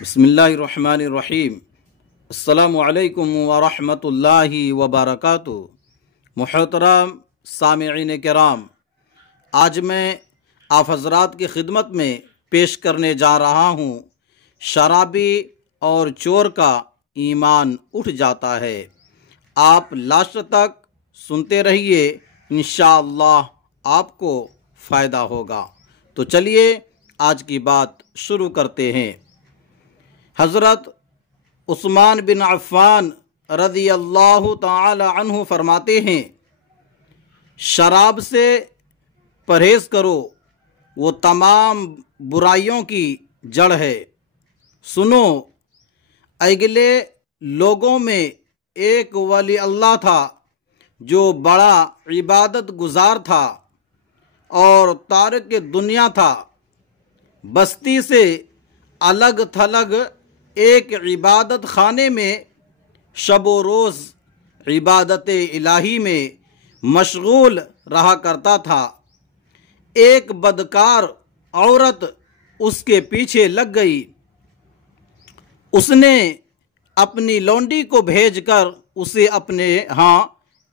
بسم اللہ الرحمن الرحیم۔ السلام علیکم ورحمۃ اللہ وبرکاتہ۔ محترم سامعین کرام، آج میں آپ حضرات کی خدمت میں پیش کرنے جا رہا ہوں شرابی اور چور کا ایمان اٹھ جاتا ہے۔ آپ لاسٹ تک سنتے رہیے، انشاءاللہ آپ کو فائدہ ہوگا۔ تو چلیے آج کی بات شروع کرتے ہیں۔ حضرت عثمان بن عفان رضی اللہ تعالی عنہ فرماتے ہیں، شراب سے پرہیز کرو، وہ تمام برائیوں کی جڑ ہے۔ سنو، اگلے لوگوں میں ایک ولی اللہ تھا جو بڑا عبادت گزار تھا اور تارک دنیا تھا۔ بستی سے الگ تھلگ ایک عبادت خانے میں شب و روز عبادت الہی میں مشغول رہا کرتا تھا۔ ایک بدکار عورت اس کے پیچھے لگ گئی۔ اس نے اپنی لونڈی کو بھیج کر اسے اپنے ہاں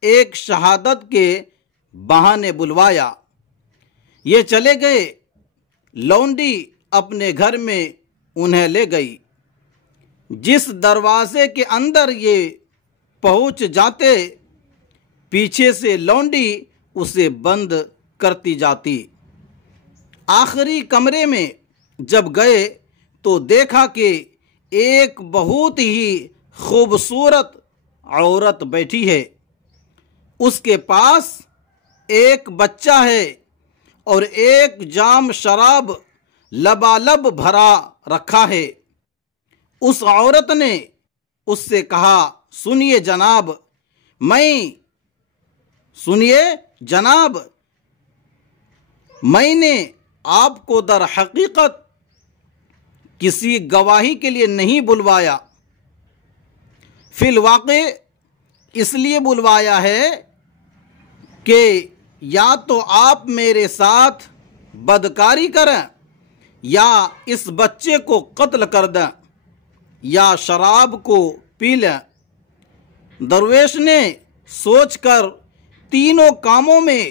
ایک شہادت کے بہانے بلوایا۔ یہ چلے گئے۔ لونڈی اپنے گھر میں انہیں لے گئی۔ جس دروازے کے اندر یہ پہنچ جاتے، پیچھے سے لونڈی اسے بند کرتی جاتی۔ آخری کمرے میں جب گئے تو دیکھا کہ ایک بہت ہی خوبصورت عورت بیٹھی ہے۔ اس کے پاس ایک بچہ ہے اور ایک جام شراب لبالب بھرا رکھا ہے۔ اس عورت نے اس سے کہا، سنیے جناب، میں نے آپ کو در حقیقت کسی گواہی کے لیے نہیں بلوایا، فی الواقع اس لیے بلوایا ہے کہ یا تو آپ میرے ساتھ بدکاری کریں یا اس بچے کو قتل کر دیں یا شراب کو پی لیں۔ درویش نے سوچ کر تینوں کاموں میں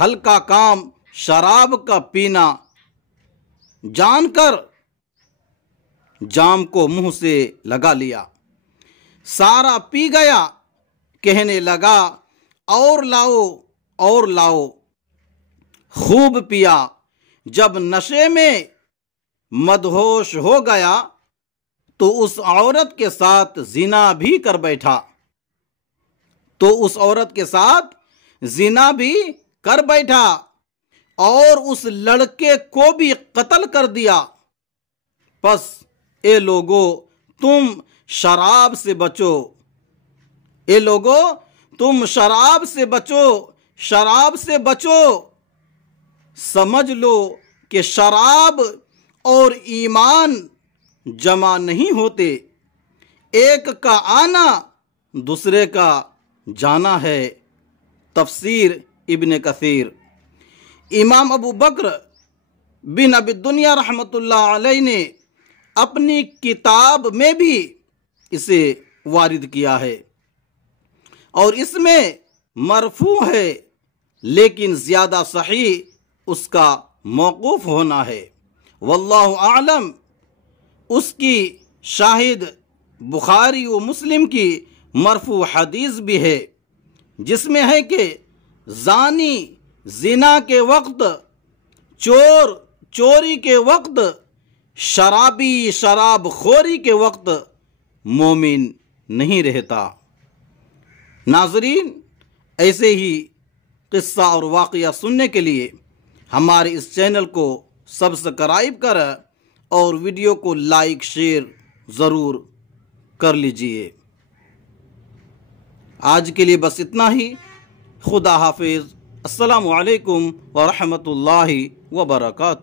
ہلکا کام شراب کا پینا جان کر جام کو منہ سے لگا لیا۔ سارا پی گیا۔ کہنے لگا، اور لاؤ اور لاؤ۔ خوب پیا۔ جب نشے میں مدہوش ہو گیا تو اس عورت کے ساتھ زنا بھی کر بیٹھا اور اس لڑکے کو بھی قتل کر دیا۔ پس اے لوگو تم شراب سے بچو، شراب سے بچو۔ سمجھ لو کہ شراب اور ایمان جمع نہیں ہوتے، ایک کا آنا دوسرے کا جانا ہے۔ تفسیر ابن کثیر۔ امام ابو بکر بن ابی الدنیا رحمۃ اللہ علیہ نے اپنی کتاب میں بھی اسے وارد کیا ہے اور اس میں مرفوع ہے، لیکن زیادہ صحیح اس کا موقوف ہونا ہے۔ واللہ اعلم۔ اس کی شاہد بخاری و مسلم کی مرفوع حدیث بھی ہے، جس میں ہے کہ زانی زنا کے وقت، چور چوری کے وقت، شرابی شراب خوری کے وقت مومن نہیں رہتا۔ ناظرین، ایسے ہی قصہ اور واقعہ سننے کے لیے ہمارے اس چینل کو سبسکرائب کریں اور ویڈیو کو لائک شیئر ضرور کر لیجئے۔ آج کے لیے بس اتنا ہی۔ خدا حافظ۔ السلام علیکم ورحمۃ اللہ وبرکاتہ۔